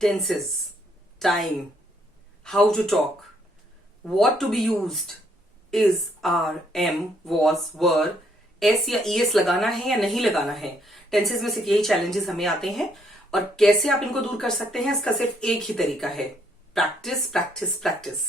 tenses, time, how to talk, what to be used, is, are, am, was, were, s या es लगाना है या नहीं लगाना है। टेंसेस में सिर्फ यही चैलेंजेस हमें आते हैं और कैसे आप इनको दूर कर सकते हैं इसका सिर्फ एक ही तरीका है, practice practice practice.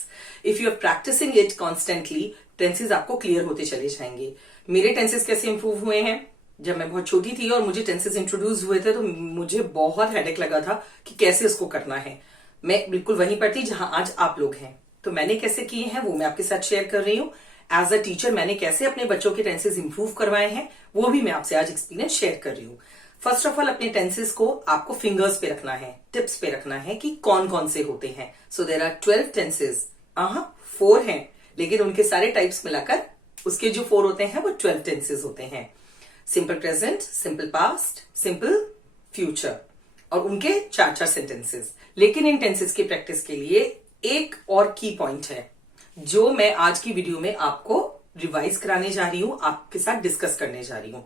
If you are practising it constantly, tenses आपको क्लियर होते चले जाएंगे। मेरे टेंसेस कैसे इंप्रूव हुए हैं? जब मैं बहुत छोटी थी और मुझे टेंसेस इंट्रोड्यूस हुए थे तो मुझे बहुत हेडेक लगा था कि कैसे इसको करना है। मैं बिल्कुल वहीं पर थी जहां आज आप लोग हैं। तो मैंने कैसे किए हैं वो मैं आपके साथ शेयर कर रही हूँ। एज अ टीचर मैंने कैसे अपने बच्चों के टेंसेस इंप्रूव करवाए हैं वो भी मैं आपसे आज एक्सपीरियंस शेयर कर रही हूँ। फर्स्ट ऑफ ऑल अपने टेंसेस को आपको फिंगर्स पे रखना है, टिप्स पे रखना है कि कौन कौन से होते हैं। So there are 12 tenses. 4 हैं लेकिन उनके सारे टाइप्स मिलाकर उसके जो 4 होते हैं वो 12 टेंसेस होते हैं। Simple present, simple past, simple future और उनके 4 सेंटेंसेस। लेकिन इन टेंसेस की प्रैक्टिस के लिए एक और की पॉइंट है जो मैं आज की वीडियो में आपको रिवाइज कराने जा रही हूं, आपके साथ डिस्कस करने जा रही हूं।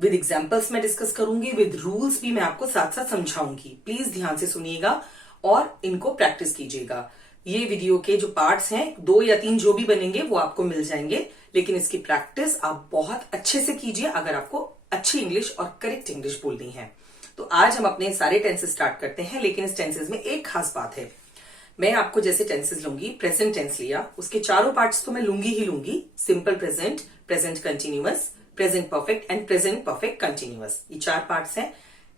विद एग्जांपल्स मैं डिस्कस करूंगी, विद रूल्स भी मैं आपको साथ साथ समझाऊंगी। प्लीज ध्यान से सुनिएगा और इनको प्रैक्टिस कीजिएगा। ये वीडियो के जो पार्ट्स हैं 2 या 3 जो भी बनेंगे वो आपको मिल जाएंगे, लेकिन इसकी प्रैक्टिस आप बहुत अच्छे से कीजिए अगर आपको अच्छी इंग्लिश और करेक्ट इंग्लिश बोलनी है। तो आज हम अपने सारे टेंसेस स्टार्ट करते हैं, लेकिन इस टेंसेस में एक खास बात है। मैं आपको जैसे टेंसेस लूंगी, प्रेजेंट टेंस लिया, उसके 4 पार्ट्स तो मैं लूंगी ही लूंगी। Simple present, present continuous, present perfect and present perfect continuous, ये 4 पार्ट्स हैं।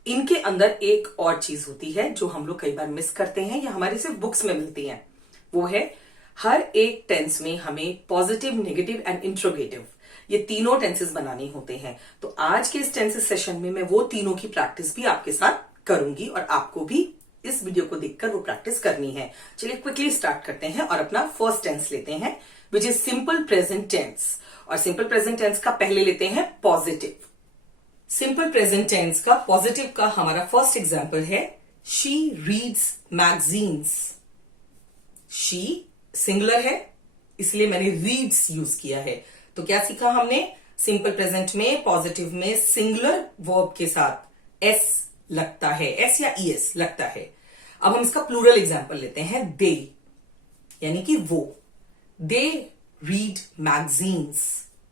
इनके अंदर एक और चीज होती है जो हम लोग कई बार मिस करते हैं या हमारे सिर्फ बुक्स में मिलती है। वो है हर एक टेंस में हमें पॉजिटिव, नेगेटिव एंड इंट्रोगेटिव, ये तीनों टेंसेस बनाने होते हैं। तो आज के इस टेंसेस सेशन में मैं वो तीनों की प्रैक्टिस भी आपके साथ करूंगी और आपको भी इस वीडियो को देखकर वो प्रैक्टिस करनी है। चलिए क्विकली स्टार्ट करते हैं और अपना फर्स्ट टेंस लेते हैं which is simple present tense. और सिंपल प्रेजेंट टेंस का पहले लेते हैं पॉजिटिव। सिंपल प्रेजेंट टेंस का पॉजिटिव का हमारा फर्स्ट एग्जांपल है she reads magazines. She singular है इसलिए मैंने रीड्स यूज किया है। तो क्या सीखा हमने? सिंपल प्रेजेंट में पॉजिटिव में सिंगुलर वर्ब के साथ एस लगता है, एस या ईएस लगता है। अब हम इसका प्लूरल एग्जांपल लेते हैं, दे यानी कि वो। दे रीड मैगजीन्स,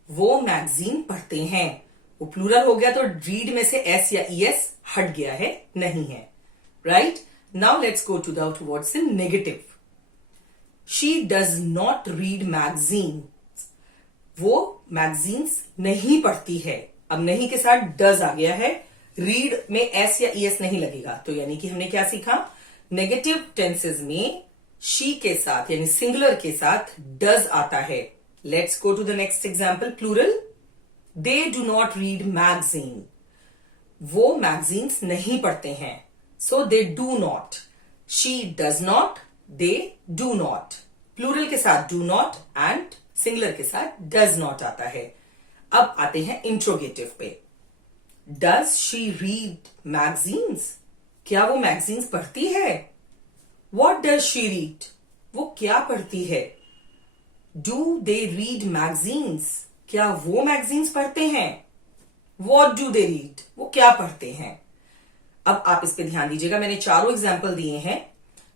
वो मैगजीन पढ़ते हैं। वो प्लूरल हो गया तो रीड में से एस या ईएस हट गया है, नहीं है। Right now let's go to the words in negative. She does not read magazine, वो मैगजीन्स नहीं पढ़ती है। अब नहीं के साथ डज आ गया है, रीड में एस या ईएस नहीं लगेगा। तो यानी कि हमने क्या सीखा? नेगेटिव टेंसेस में शी के साथ यानी सिंगुलर के साथ डज आता है। Let's go to the next example, plural. They do not read magazine, वो मैगजीन्स नहीं पढ़ते हैं। So they do not, she does not, they do not. Plural के साथ डू नॉट एंड सिंगुलर के साथ डज नॉट आता है। अब आते हैं इंट्रोगेटिव पे। डज शी रीड मैगजीन्स, क्या वो मैगजीन्स पढ़ती है? वॉट डज शी रीड, वो क्या पढ़ती है? डू दे रीड मैगजीन्स, क्या वो मैगजीन्स पढ़ते हैं? वॉट डू दे रीड, वो क्या पढ़ते हैं? अब आप इस पे ध्यान दीजिएगा, मैंने 4 एग्जाम्पल दिए हैं।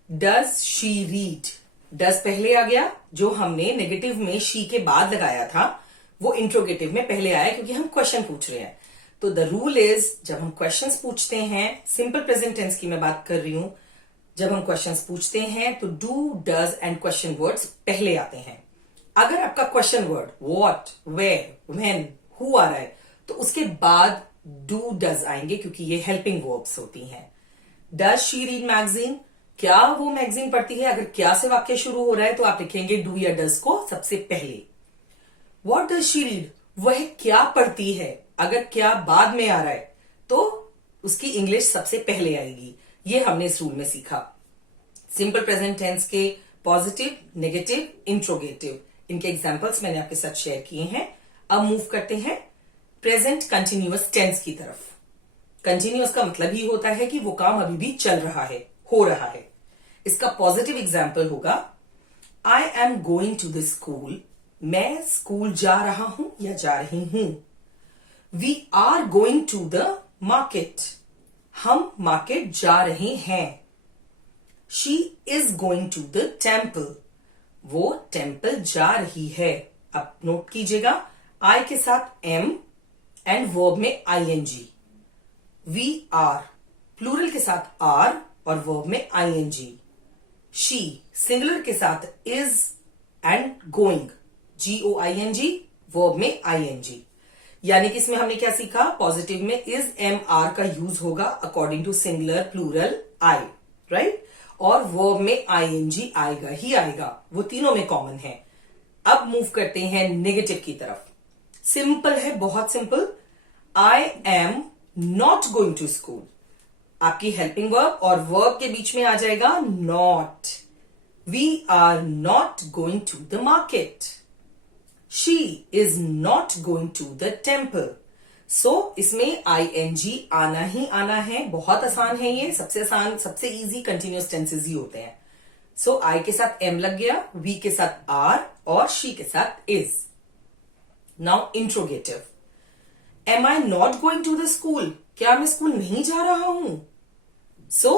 डज शी रीड, डज पहले आ गया, जो हमने नेगेटिव में शी के बाद लगाया था वो इंट्रोगेटिव में पहले आया क्योंकि हम क्वेश्चन पूछ रहे हैं। तो द रूल इज, जब हम क्वेश्चंस पूछते हैं, सिंपल प्रेजेंट टेंस की मैं बात कर रही हूं, जब हम क्वेश्चंस पूछते हैं तो do, does and question words पहले आते हैं। अगर आपका question word what, where, when, who आ रहा है तो उसके बाद डू, डज आएंगे क्योंकि ये हेल्पिंग वर्ब्स होती हैं। डज शी रीड मैगजीन, क्या वो मैगजीन पढ़ती है? अगर क्या से वाक्य शुरू हो रहा है तो आप लिखेंगे डू या डज को सबसे पहले। व्हाट डज शी रीड, वह क्या पढ़ती है? अगर क्या बाद में आ रहा है तो उसकी इंग्लिश सबसे पहले आएगी। ये हमने इस रूल में सीखा। सिंपल प्रेजेंट टेंस के पॉजिटिव, नेगेटिव, इंट्रोगेटिव, इनके एग्जांपल्स मैंने आपके साथ शेयर किए हैं। अब मूव करते हैं प्रेजेंट कंटिन्यूअस टेंस की तरफ। कंटिन्यूअस का मतलब ही होता है कि वो काम अभी भी चल रहा है, हो रहा है। इसका पॉजिटिव एग्जांपल होगा I am going to the school, मैं स्कूल जा रहा हूं या जा रही हूं। We are going to the market, हम मार्केट जा रहे हैं। She is going to the temple, वो टेम्पल जा रही है। अब नोट कीजिएगा, आई के साथ एम एंड वर्ब में आईएनजी, वी आर प्लूरल के साथ आर और वर्ब में आईएनजी, शी सिंगुलर के साथ is and going, GOING verb में आईएनजी। यानी कि इसमें हमने क्या सीखा, पॉजिटिव में इज एम आर का यूज होगा according to singular plural I, right, और वर्ब में आईएनजी आएगा ही आएगा, वो तीनों में कॉमन है। अब मूव करते हैं नेगेटिव की तरफ। सिंपल है, बहुत simple. I am not going to school, आपकी हेल्पिंग वर्ब और वर्ब के बीच में आ जाएगा not. We are not going to the market, she is not going to the temple. So इसमें आईएनजी आना ही आना है, बहुत आसान है ये, सबसे आसान सबसे इजी कंटिन्यूअस टेंसेस ही होते हैं। सो आई के साथ एम लग गया, वी के साथ आर और शी के साथ is. Now interrogative, am I not going to the school, क्या मैं स्कूल नहीं जा रहा हूं। सो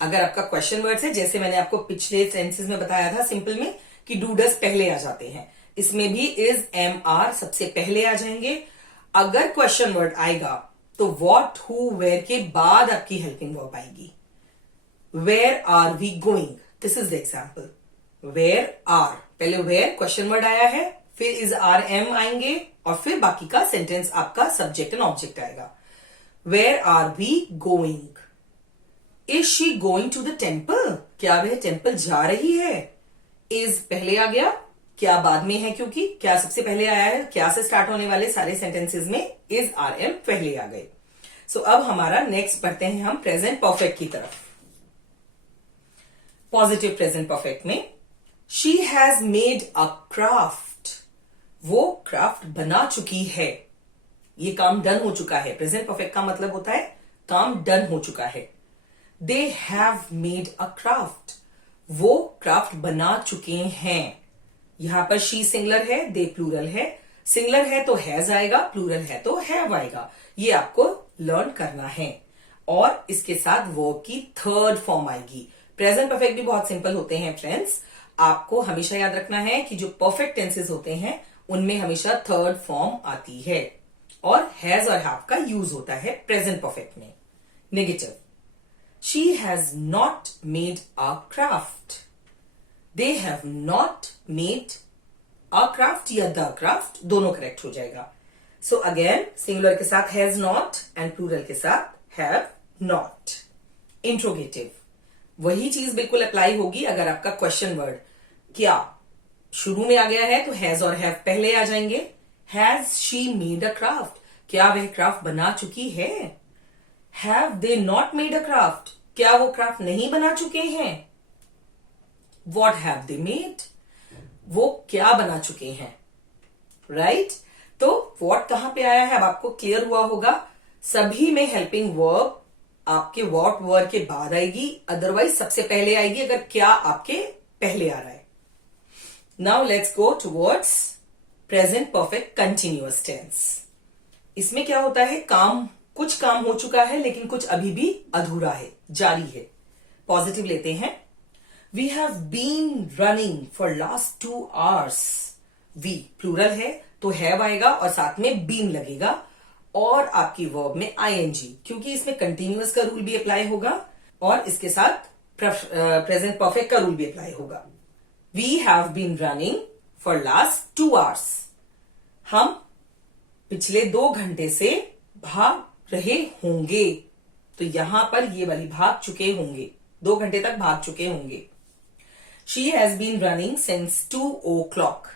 अगर आपका क्वेश्चन वर्ड्स है, जैसे मैंने आपको पिछले सेंटेंसेस में बताया था सिंपल में कि डू डज पहले आ जाते हैं, इसमें भी इज एम आर सबसे पहले आ जाएंगे। अगर क्वेश्चन वर्ड आएगा तो व्हाट हु वेयर के बाद आपकी हेल्पिंग वर्ब आएगी। Where are we going, this is the example. Where are, पहले वेयर क्वेश्चन वर्ड आया है, फिर इज आर एम आएंगे और फिर बाकी का सेंटेंस आपका सब्जेक्ट एंड ऑब्जेक्ट आएगा। Where are we going, is she going to the temple, क्या वह टेम्पल जा रही है। इज पहले आ गया, क्या बाद में है, क्योंकि क्या सबसे पहले आया है, क्या से स्टार्ट होने वाले सारे सेंटेंसेस में इज आर एम पहले आ गए। सो अब हमारा नेक्स्ट बढ़ते हैं हम प्रेजेंट परफेक्ट की तरफ। पॉजिटिव प्रेजेंट परफेक्ट में she has made a craft, वो क्राफ्ट बना चुकी है, ये काम डन हो चुका है। प्रेजेंट परफेक्ट का मतलब होता है काम डन हो चुका है। They have made a craft, वो क्राफ्ट बना चुके हैं। यहां पर शी सिंगुलर है, दे प्लूरल है। सिंगुलर है तो हैज आएगा, प्लूरल है तो हैव आएगा, ये आपको लर्न करना है। और इसके साथ वर्ब की थर्ड फॉर्म आएगी। प्रेजेंट परफेक्ट भी बहुत सिंपल होते हैं फ्रेंड्स, आपको हमेशा याद रखना है कि जो परफेक्ट टेंसेस होते हैं उनमें हमेशा थर्ड फॉर्म आती है और हैज और हैव का यूज होता है प्रेजेंट परफेक्ट में। Negative, she has not made a craft, they have not made a craft या द क्राफ्ट, दोनों करेक्ट हो जाएगा। सो अगेन सिंगुलर के साथ हैज नॉट एंड प्लूरल के साथ हैव नॉट। इंट्रोगेटिव, वही चीज बिल्कुल अप्लाई होगी। अगर आपका क्वेश्चन वर्ड क्या शुरू में आ गया है तो हैज और हैव पहले आ जाएंगे। Has she made a craft, क्या वह क्राफ्ट बना चुकी है। Have they not made a craft, क्या वो क्राफ्ट नहीं बना चुके हैं। वॉट हैव दे मेड, वो क्या बना चुके हैं, राइट तो वॉट कहां पे आया है अब आपको क्लियर हुआ होगा। सभी में हेल्पिंग वर्ब आपके वॉट वर्ड के बाद आएगी, अदरवाइज सबसे पहले आएगी अगर क्या आपके पहले आ रहा है। Now let's go towards present perfect continuous tense. इसमें क्या होता है, काम कुछ काम हो चुका है लेकिन कुछ अभी भी अधूरा है, जारी है। पॉजिटिव लेते हैं, we have been running for last 2 hours। We plural है तो हैव आएगा और साथ में बीन लगेगा और आपकी वर्ब में आईएनजी, क्योंकि इसमें कंटिन्यूअस का रूल भी अप्लाई होगा और इसके साथ प्रेजेंट परफेक्ट का रूल भी अप्लाई होगा। We have been running for last 2 hours, हम पिछले 2 घंटे से भाग रहे होंगे, तो यहां पर ये वाली भाग चुके होंगे, 2 घंटे तक भाग चुके होंगे। She has been running since 2 o'clock,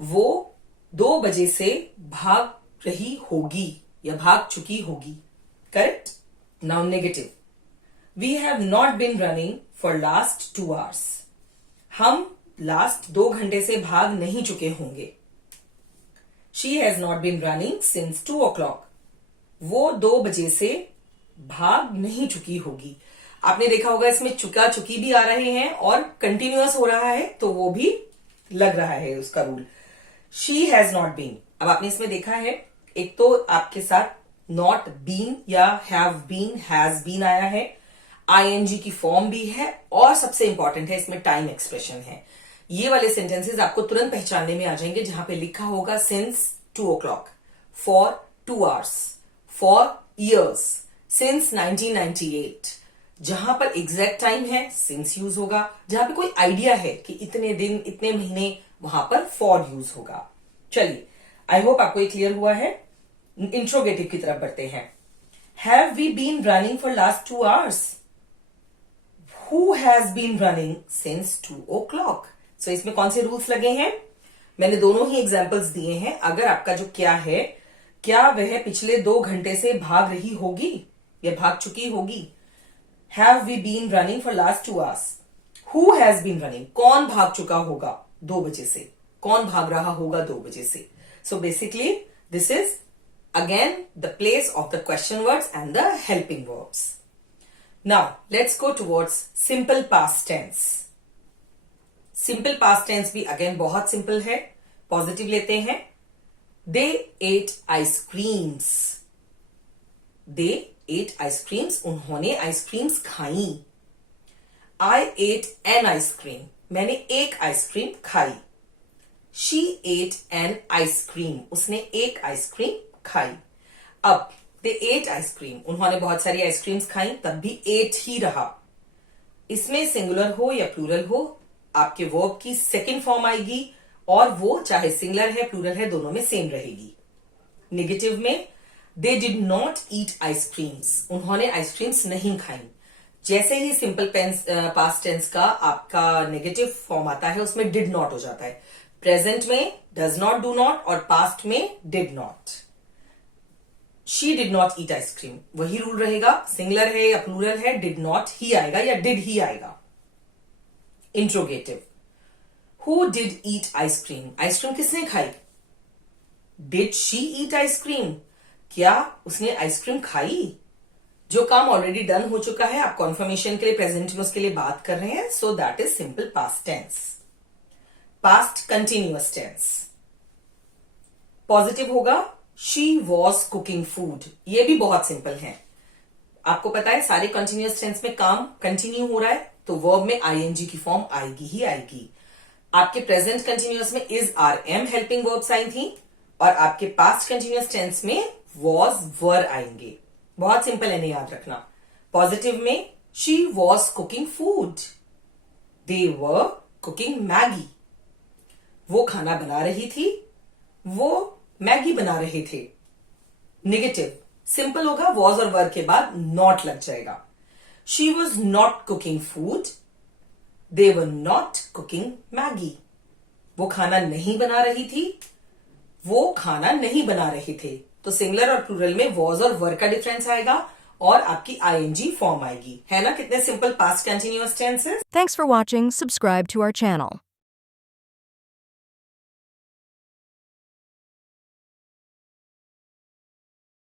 वो 2 बजे से भाग रही होगी या भाग चुकी होगी, correct. Now negative, we have not been running for last 2 hours, हम लास्ट 2 घंटे से भाग नहीं चुके होंगे। She has not been running since 2 o'clock, वो 2 बजे से भाग नहीं चुकी होगी। आपने देखा होगा इसमें चुका चुकी भी आ रहे हैं और कंटिन्यूअस हो रहा है तो वो भी लग रहा है उसका rule. She has not been, अब आपने इसमें देखा है एक तो आपके साथ नॉट बीन या हैव बीन, हैज बीन आया है। आईएनजी की फॉर्म भी है और सबसे इंपॉर्टेंट है इसमें टाइम एक्सप्रेशन है। ये वाले सेंटेंसेस आपको तुरंत पहचानने में आ जाएंगे जहां पे लिखा होगा since 2 o'clock, for 2 hours, for years, since 1998। जहां पर एग्जैक्ट टाइम है सिंस यूज होगा, जहां पे कोई आइडिया है कि इतने दिन इतने महीने वहां पर फॉर यूज होगा। चलिए, आई होप आपको ये क्लियर हुआ है। इंट्रोगेटिव की तरफ बढ़ते हैं। Have we been running for last 2 hours? Who has been running since 2 o'clock? So इसमें कौन से रूल्स लगे हैं? मैंने दोनों ही एग्जाम्पल्स दिए हैं। अगर आपका जो क्या है, क्या वह पिछले 2 घंटे से भाग रही होगी या भाग चुकी होगी? Have we been running for last 2 hours? Who has been running? कौन भाग चुका होगा 2 बजे से? कौन भाग रहा होगा 2 बजे से? So basically this is again the place of the question words and the helping verbs. Now let's go towards simple past tense. Simple past tense भी again बहुत simple है। पॉजिटिव लेते हैं। They ate ice creams. They ate ice creams. उन्होंने ice creams खाई। I ate an ice cream. मैंने एक ice cream खाई। She ate an ice cream. उसने एक आइसक्रीम खाई। अब they ate ice cream. उन्होंने बहुत सारी आइसक्रीम्स खाई, तब भी ate ही रहा। इसमें सिंगुलर हो या प्लूरल हो, आपके वर्ब की सेकंड फॉर्म आएगी और वो चाहे सिंगुलर है प्लूरल है दोनों में सेम रहेगी। नेगेटिव में they did not eat ice creams. उन्होंने आइसक्रीम्स नहीं खाई। जैसे ही सिंपल पास्ट टेंस का आपका नेगेटिव फॉर्म आता है उसमें डिड नॉट हो जाता है। प्रेजेंट में डज नॉट, डू नॉट और पास्ट में did not. She did not eat ice cream, वही रूल रहेगा। सिंगुलर है या प्लूरल है डिड नॉट ही आएगा या डिड ही आएगा। Interrogative, who did eat ice cream? Ice cream किसने खाई? Did she eat ice cream? क्या उसने आइसक्रीम खाई? जो काम ऑलरेडी डन हो चुका है, आप कॉन्फर्मेशन के लिए प्रेजेंट में उसके लिए बात कर रहे हैं, so that is simple past tense. Past continuous tense positive होगा शी वॉज कुकिंग फूड। ये भी बहुत सिंपल है। आपको पता है सारे कंटिन्यूअस टेंस में काम कंटिन्यू हो रहा है तो वर्ब में आईएनजी की फॉर्म आएगी ही आएगी। आपके प्रेजेंट कंटिन्यूअस में is, are, am helping verbs आई थी और आपके पास्ट कंटिन्यूअस टेंस में वॉज, वर आएंगे। बहुत सिंपल है, नहीं याद रखना। पॉजिटिव में she was cooking food, they were cooking Maggi. वो खाना बना रही थी, वो मैगी बना रहे थे। नेगेटिव सिंपल होगा, वॉज और वर के बाद नॉट लग जाएगा। She was not cooking food, they were not cooking Maggi. वो खाना नहीं बना रही थी, वो खाना नहीं बना रहे थे। तो सिंगुलर और प्लूरल में वॉज और वर का डिफरेंस आएगा और आपकी आईएनजी फॉर्म आएगी। है ना कितने simple past continuous tenses. Thanks for watching. Subscribe to our channel.